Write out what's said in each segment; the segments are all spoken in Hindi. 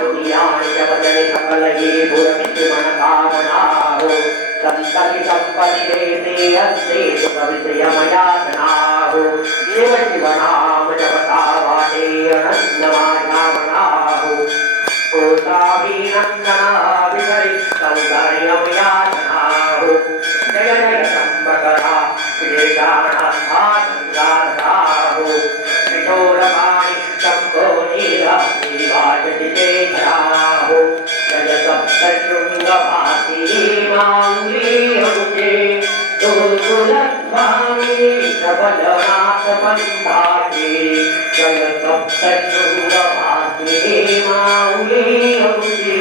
दुनियानि च पुरमिति मनकामनाहो सन्तति हस्ते सुखविषयमयातनाहो शिव शिव नाम जपता वाटे अनन्दमायामनाहो कोसाभिनन्दनाभिसरि प्रबलनाथपन्थाचे जय सप्तशृङ्गवासी माङ्गीयमुखे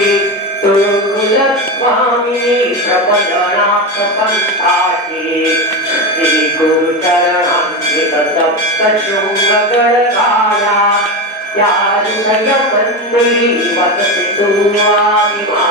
दुर्गुलस्वामी प्रबलनाथपन्थाचे श्री गुरुचरणान्वित सप्तशृङ्गगणकाया यादृशयमन्दिरी वसति दुर्वादिमाया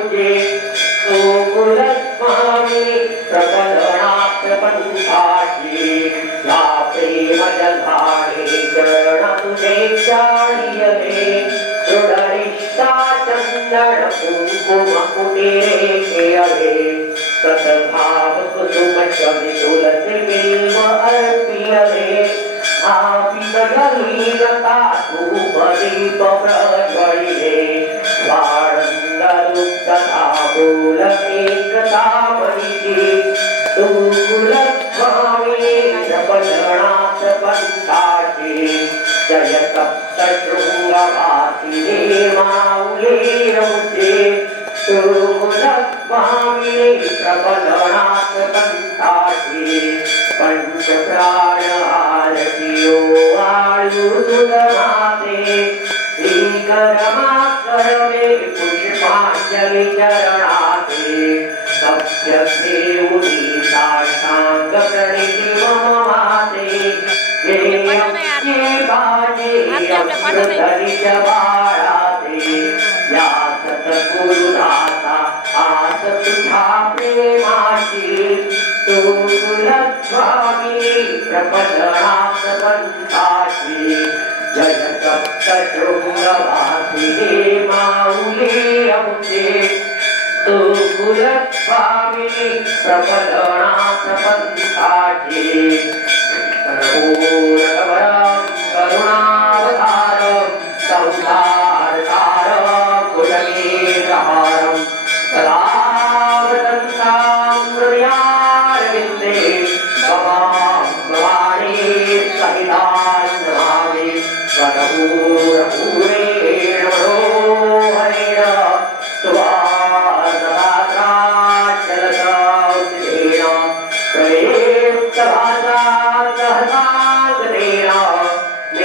चन्दन कुङ्कुमकुटीरे केयले सतभाव कुसुम शमि तुलसी बिल्व अर्पियले आपितगलीनता धूपदीप प्रज्वलिले स्वानन्दरुक्तता मूलमेकता मयिके तुकुलस्वामी जपलनाथ पन्थाचे जय सप्तशृङ्गवासिने माऊले रमुचे तुकुलस्वामी प्रबलनाथ पन्थाचे पञ्चप्राणहारतियो वायुसुदमाते श्रीकरमाकरमे पुष्पाञ्जलि चरणाते सप्तदेवुनी साष्टाङ्ग प्रणिति मम माते ये ये बाजे अमृतरि च स्वामी प्रपदनाथ पंथाची जय सप्त शोभवासिने माऊले अमुचे तू कुलस्वामी प्रपदनाथ पंथाची कर्पूरवरम करुणावतारम संसारकारम कुलगीरहारम सदा वृतन्तां हृदयारविन्दे।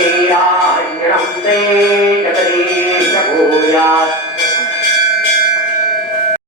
ीराण्यं जगदीश भूयात्